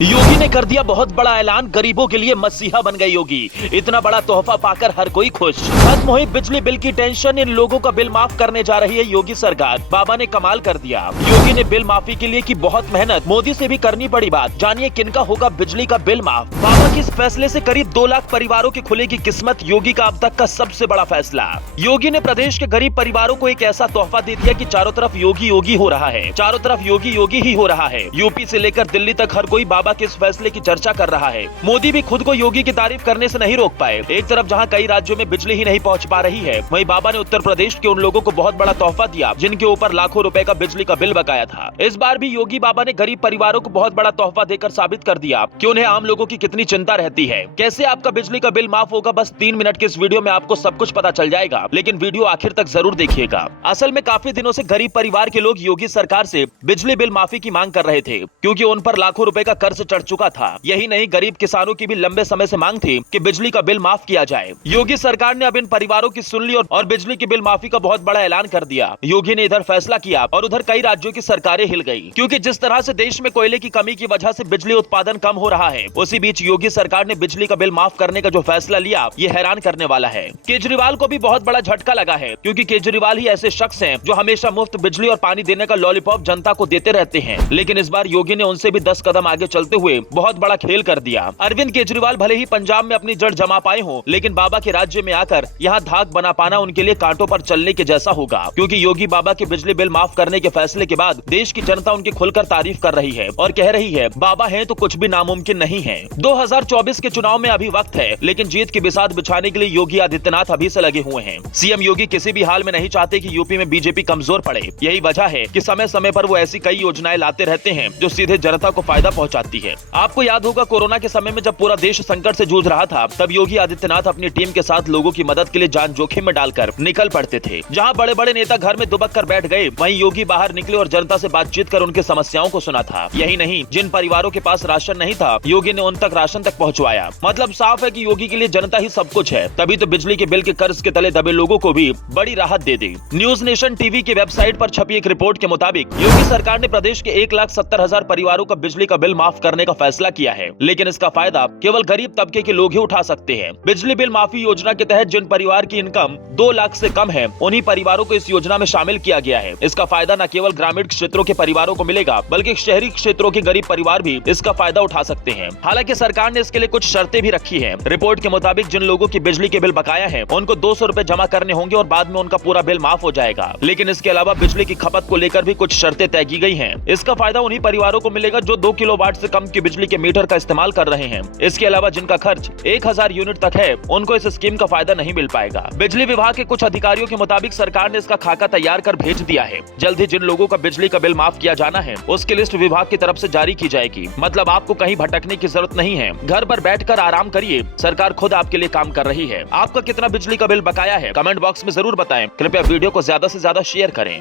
योगी ने कर दिया बहुत बड़ा ऐलान, गरीबों के लिए मसीहा बन गए योगी। इतना बड़ा तोहफा पाकर हर कोई खुश। खत्म हुई बिजली बिल की टेंशन, इन लोगों का बिल माफ करने जा रही है योगी सरकार। बाबा ने कमाल कर दिया। योगी ने बिल माफी के लिए की बहुत मेहनत, मोदी से भी करनी पड़ी बात। जानिए किनका होगा बिजली का बिल माफ। बाबा के इस फैसले से करीब 2 लाख परिवारों की खुलेगी किस्मत। योगी का अब तक का सबसे बड़ा फैसला। योगी ने प्रदेश के गरीब परिवारों को एक ऐसा तोहफा दे दिया कि चारों तरफ योगी योगी हो रहा है। चारों तरफ योगी योगी ही हो रहा है। यूपी से लेकर दिल्ली तक हर कोई बाबा के इस फैसले की चर्चा कर रहा है। मोदी भी खुद को योगी की तारीफ करने से नहीं रोक पाए। एक तरफ जहां कई राज्यों में बिजली ही नहीं पहुंच पा रही है, वहीं बाबा ने उत्तर प्रदेश के उन लोगों को बहुत बड़ा तोहफा दिया जिनके ऊपर लाखों रुपए का बिजली का बिल बकाया था। इस बार भी योगी बाबा ने गरीब परिवारों को बहुत बड़ा तोहफा देकर साबित कर दिया कि उन्हें आम लोगों की कितनी चिंता रहती है। कैसे आपका बिजली का बिल माफ होगा, बस 3 मिनट के इस वीडियो में आपको सब कुछ पता चल जाएगा, लेकिन वीडियो आखिर तक जरूर देखिएगा। असल में काफी दिनों से गरीब परिवार के लोग योगी सरकार से बिजली बिल माफी की मांग कर रहे थे, क्योंकि उन पर लाखों रुपए का कर्ज चढ़ चुका था। यही नहीं, गरीब किसानों की भी लंबे समय से मांग थी कि बिजली का बिल माफ किया जाए। योगी सरकार ने अब इन परिवारों की सुन ली और बिजली के बिल माफी का बहुत बड़ा ऐलान कर दिया। योगी ने इधर फैसला किया और उधर कई राज्यों की सरकारें हिल गई, क्योंकि जिस तरह से देश में कोयले की कमी की वजह से बिजली उत्पादन कम हो रहा है, उसी बीच योगी सरकार ने बिजली का बिल माफ करने का जो फैसला लिया, ये हैरान करने वाला है। केजरीवाल को भी बहुत बड़ा झटका लगा है, क्योंकि केजरीवाल ही ऐसे शख्स हैं जो हमेशा मुफ्त बिजली और पानी देने का लॉलीपॉप जनता को देते रहते हैं। लेकिन इस बार योगी ने उनसे भी 10 कदम आगे चलते हुए बहुत बड़ा खेल कर दिया। अरविंद केजरीवाल भले ही पंजाब में अपनी जड़ जमा पाए हों, लेकिन बाबा के राज्य में आकर यहाँ धाक बना पाना उनके लिए कांटों पर चलने के जैसा होगा, क्योंकि योगी बाबा के बिजली बिल माफ करने के फैसले के बाद देश की जनता उनकी खुलकर तारीफ कर रही है और कह रही है बाबा हैं तो कुछ भी नामुमकिन नहीं है। 2024 के चुनाव में अभी वक्त है, लेकिन जीत की बिसात बिछाने के लिए योगी आदित्यनाथ अभी से लगे हुए हैं। सीएम योगी किसी भी हाल में नहीं चाहते कि यूपी में बीजेपी कमजोर पड़े। यही वजह है कि समय समय पर वो ऐसी कई योजनाएं लाते रहते हैं जो सीधे जनता को फायदा पहुंचाती है। आपको याद होगा कोरोना के समय में जब पूरा देश संकट से जूझ रहा था, तब योगी आदित्यनाथ अपनी टीम के साथ लोगों की मदद के लिए जान जोखिम में डालकर निकल पड़ते थे। जहां बड़े बड़े नेता घर में दुबक कर बैठ गए, वहीं योगी बाहर निकले और जनता से बातचीत कर उनकी समस्याओं को सुना था। यही नहीं, जिन परिवारों के पास राशन नहीं था, योगी ने उन तक राशन तक पहुंचवाया। मतलब साफ है कि योगी के लिए जनता ही सब कुछ है। तभी तो बिजली के बिल के कर्ज के तले दबे लोगों को भी बड़ी राहत दे दी। न्यूज नेशन टीवी की वेबसाइट पर छपी एक रिपोर्ट के मुताबिक योगी सरकार ने प्रदेश के 1,70,000 परिवारों का बिजली का बिल माफ करने का फैसला किया है, लेकिन इसका फायदा केवल गरीब तबके के लोग ही उठा सकते हैं। बिजली बिल माफी योजना के तहत जिन परिवार की इनकम 2 लाख से कम है, उन्हीं परिवारों को इस योजना में शामिल किया गया है। इसका फायदा न केवल ग्रामीण क्षेत्रों के परिवारों को मिलेगा, बल्कि शहरी क्षेत्रों के गरीब परिवार भी इसका फायदा उठा सकते हैं। हालांकि सरकार ने इसके लिए कुछ शर्तें भी रखी है। रिपोर्ट के मुताबिक जिन लोगों की बिजली के बिल बकाया है, उनको 200 रुपए जमा करने होंगे और बाद में उनका पूरा बिल माफ हो जाएगा। लेकिन इसके अलावा बिजली की खपत को लेकर भी कुछ शर्तें तय की गई है। इसका फायदा उन्हीं परिवारों को मिलेगा जो 2 किलोवाट से कम की बिजली के मीटर का इस्तेमाल कर रहे हैं। इसके अलावा जिनका खर्च 1000 यूनिट तक है, उनको इस स्कीम का फायदा नहीं मिल पाएगा। बिजली विभाग के कुछ अधिकारियों के मुताबिक सरकार ने इसका खाका तैयार कर भेज दिया है। जल्द ही जिन लोगों का बिजली का बिल माफ किया जाना है, उसकी लिस्ट विभाग की तरफ से जारी की जाएगी। मतलब आपको कहीं भटकने की जरूरत नहीं है। घर पर बैठकर आराम करिए, सरकार खुद आपके लिए काम कर रही है। आपका कितना बिजली का बिल बकाया है, कमेंट बॉक्स में जरूर बताएं। कृपया वीडियो को ज्यादा से ज्यादा शेयर करें।